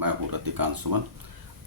मैं हूँ रतिकांत सुमन।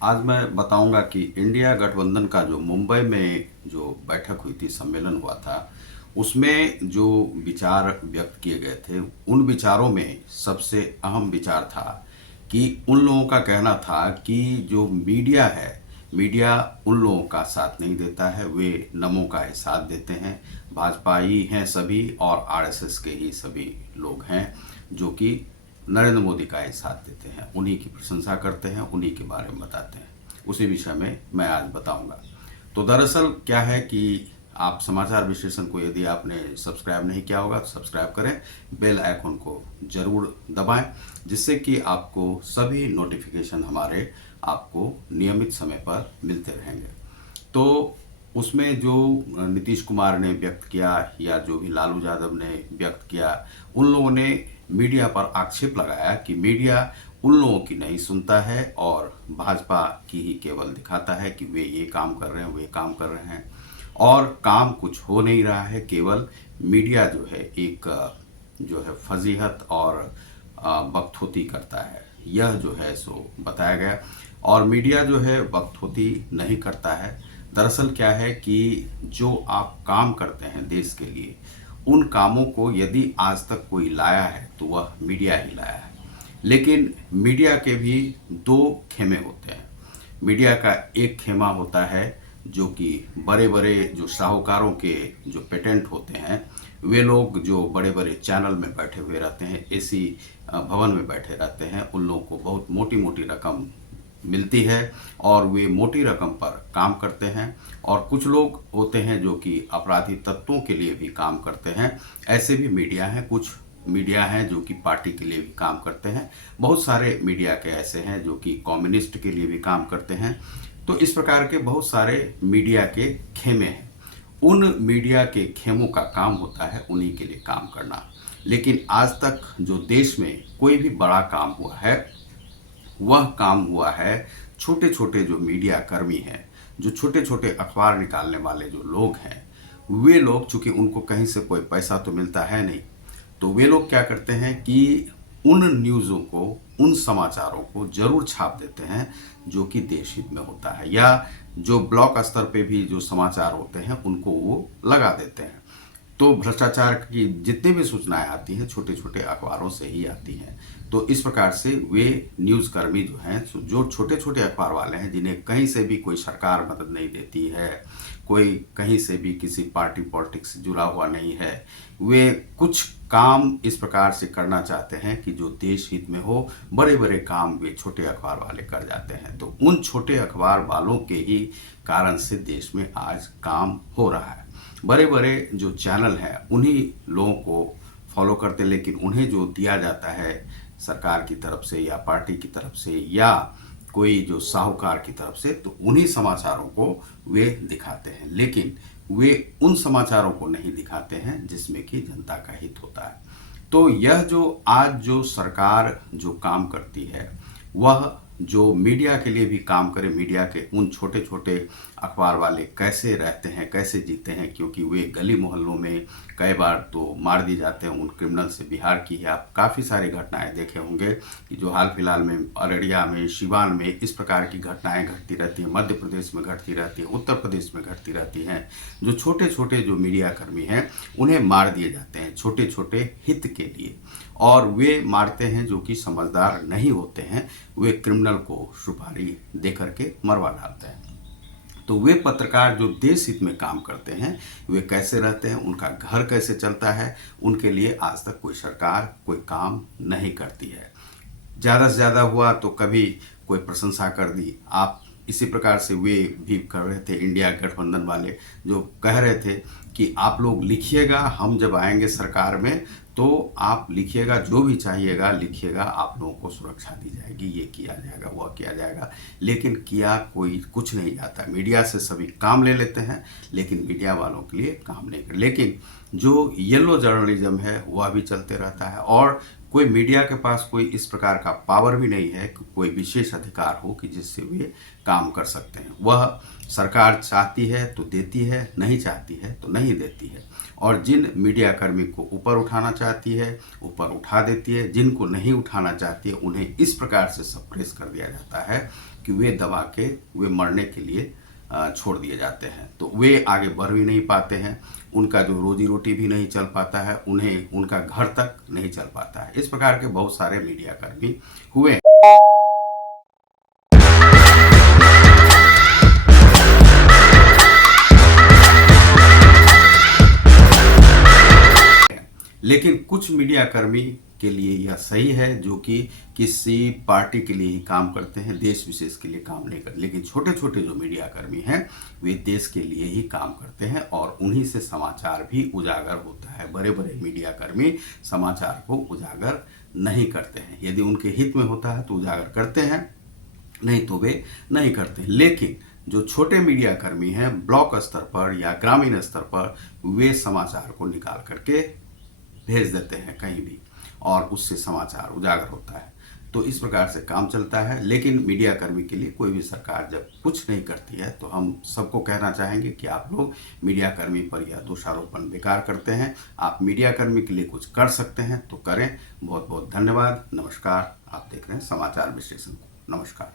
आज मैं बताऊंगा कि इंडिया गठबंधन का जो मुंबई में जो बैठक हुई थी, सम्मेलन हुआ था, उसमें जो विचार व्यक्त किए गए थे, उन विचारों में सबसे अहम विचार था कि उन लोगों का कहना था कि जो मीडिया है, मीडिया उन लोगों का साथ नहीं देता है, वे नमों का ही साथ देते हैं। भाजपा ही हैं सभी और आरएसएस के ही सभी लोग हैं जो कि नरेंद्र मोदी का ही साथ देते हैं, उन्हीं की प्रशंसा करते हैं, उन्हीं के बारे में बताते हैं। उसी विषय में मैं आज बताऊंगा। तो दरअसल क्या है कि आप समाचार विश्लेषण को यदि आपने सब्सक्राइब नहीं किया होगा तो सब्सक्राइब करें, बेल आइकन को जरूर दबाएं, जिससे कि आपको सभी नोटिफिकेशन हमारे आपको नियमित समय पर मिलते रहेंगे। तो उसमें जो नीतीश कुमार ने व्यक्त किया या जो भी लालू यादव ने व्यक्त किया, उन लोगों ने मीडिया पर आक्षेप लगाया कि मीडिया उन लोगों की नहीं सुनता है और भाजपा की ही केवल दिखाता है कि वे ये काम कर रहे हैं, वे काम कर रहे हैं, और काम कुछ हो नहीं रहा है। केवल मीडिया जो है एक जो है फजीहत और बकथोती करता है, यह जो है सो बताया गया। और मीडिया जो है बकथोती नहीं करता है। दरअसल क्या है कि जो आप काम करते हैं देश के लिए, उन कामों को यदि आज तक कोई लाया है तो वह मीडिया ही लाया है। लेकिन मीडिया के भी दो खेमे होते हैं। मीडिया का एक खेमा होता है जो कि बड़े बड़े जो साहूकारों के जो पेटेंट होते हैं, वे लोग जो बड़े बड़े चैनल में बैठे हुए रहते हैं, एसी भवन में बैठे रहते हैं, उन लोगों को बहुत मोटी मोटी रकम मिलती है और वे मोटी रकम पर काम करते हैं। और कुछ लोग होते हैं जो कि अपराधी तत्वों के लिए भी काम करते हैं, ऐसे भी मीडिया हैं। कुछ मीडिया हैं जो कि पार्टी के लिए भी काम करते हैं, बहुत सारे मीडिया के ऐसे हैं जो कि कम्युनिस्ट के लिए भी काम करते हैं। तो इस प्रकार के बहुत सारे मीडिया के खेमे हैं। उन मीडिया के खेमों का काम होता है उन्हीं के लिए काम करना। लेकिन आज तक जो देश में कोई भी बड़ा काम हुआ है, वह काम हुआ है छोटे छोटे जो मीडिया कर्मी हैं, जो छोटे छोटे अखबार निकालने वाले जो लोग हैं, वे लोग, चूंकि उनको कहीं से कोई पैसा तो मिलता है नहीं, तो वे लोग क्या करते हैं कि उन न्यूज़ों को, उन समाचारों को जरूर छाप देते हैं जो कि देश हित में होता है, या जो ब्लॉक स्तर पे भी जो समाचार होते हैं उनको वो लगा देते हैं। तो भ्रष्टाचार की जितनी भी सूचनाएं आती हैं छोटे छोटे अखबारों से ही आती हैं। तो इस प्रकार से वे न्यूज़ कर्मी जो हैं, जो छोटे छोटे अखबार वाले हैं, जिन्हें कहीं से भी कोई सरकार मदद नहीं देती है, कोई कहीं से भी किसी पार्टी पॉलिटिक्स से जुड़ा हुआ नहीं है, वे कुछ काम इस प्रकार से करना चाहते हैं कि जो देश हित में हो। बड़े बड़े काम वे छोटे अखबार वाले कर जाते हैं। तो उन छोटे अखबार वालों के ही कारण से देश में आज काम हो रहा है। बड़े बड़े जो चैनल हैं उन्हीं लोगों को फॉलो करते, लेकिन उन्हें जो दिया जाता है सरकार की तरफ से या पार्टी की तरफ से या कोई जो साहूकार की तरफ से, तो उन्हीं समाचारों को वे दिखाते हैं। लेकिन वे उन समाचारों को नहीं दिखाते हैं जिसमें कि जनता का हित होता है। तो यह जो आज जो सरकार जो काम करती है, वह जो मीडिया के लिए भी काम करे, मीडिया के उन छोटे छोटे अखबार वाले कैसे रहते हैं, कैसे जीते हैं, क्योंकि वे गली मोहल्लों में कई बार तो मार दिए जाते हैं। उन क्रिमिनल से बिहार की है, आप काफ़ी सारी घटनाएं देखे होंगे कि जो हाल फिलहाल में अररिया में, सिवान में इस प्रकार की घटनाएं घटती रहती हैं, मध्य प्रदेश में घटती रहती है, उत्तर प्रदेश में घटती रहती हैं। जो छोटे छोटे जो मीडिया कर्मी हैं उन्हें मार दिए जाते हैं छोटे छोटे हित के लिए, और वे मारते हैं जो कि समझदार नहीं होते हैं, वे क्रिमिनल को सुपारी दे करके मरवा डालते हैं। तो वे पत्रकार जो देश हित में काम करते हैं, वे कैसे रहते हैं, उनका घर कैसे चलता है, उनके लिए आज तक कोई सरकार कोई काम नहीं करती है। ज़्यादा से ज़्यादा हुआ तो कभी कोई प्रशंसा कर दी। आप इसी प्रकार से वे भी कर रहे थे, इंडिया गठबंधन वाले जो कह रहे थे कि आप लोग लिखिएगा, हम जब आएंगे सरकार में तो आप लिखिएगा, जो भी चाहिएगा लिखिएगा, आप लोगों को सुरक्षा दी जाएगी, ये किया जाएगा, वह किया जाएगा। लेकिन किया कोई कुछ नहीं जाता। मीडिया से सभी काम ले लेते हैं, लेकिन मीडिया वालों के लिए काम नहीं कर। लेकिन जो येलो जर्नलिज्म है वह भी चलते रहता है, और कोई मीडिया के पास कोई इस प्रकार का पावर भी नहीं है कि कोई विशेष अधिकार हो कि जिससे वे काम कर सकते हैं। वह सरकार चाहती है तो देती है, नहीं चाहती है तो नहीं देती है। और जिन मीडिया कर्मी को ऊपर उठाना चाहती है ऊपर उठा देती है, जिनको नहीं उठाना चाहती है उन्हें इस प्रकार से सप्रेस कर दिया जाता है कि वे दबा के वे मरने के लिए छोड़ दिए जाते हैं। तो वे आगे बढ़ भी नहीं पाते हैं, उनका जो रोजी रोटी भी नहीं चल पाता है, उन्हें उनका घर तक नहीं चल पाता है। इस प्रकार के बहुत सारे मीडिया कर्मी हुए हैं। लेकिन कुछ मीडिया कर्मी के लिए यह सही है जो कि किसी पार्टी के लिए ही काम करते हैं, देश विशेष के लिए काम नहीं करते। लेकिन छोटे छोटे जो मीडिया कर्मी हैं वे देश के लिए ही काम करते हैं और उन्हीं से समाचार भी उजागर होता है। बड़े बड़े मीडिया कर्मी समाचार को उजागर नहीं करते हैं। यदि उनके हित में होता है तो उजागर करते हैं, नहीं तो वे नहीं करते। लेकिन जो छोटे मीडिया कर्मी हैं ब्लॉक स्तर पर या ग्रामीण स्तर पर, वे समाचार को निकाल करके भेज देते हैं कहीं भी और उससे समाचार उजागर होता है। तो इस प्रकार से काम चलता है। लेकिन मीडिया कर्मी के लिए कोई भी सरकार जब कुछ नहीं करती है तो हम सबको कहना चाहेंगे कि आप लोग मीडिया कर्मी पर यह दोषारोपण बेकार करते हैं। आप मीडिया कर्मी के लिए कुछ कर सकते हैं तो करें। बहुत बहुत धन्यवाद। नमस्कार। आप देख रहे हैं समाचार विश्लेषण। नमस्कार।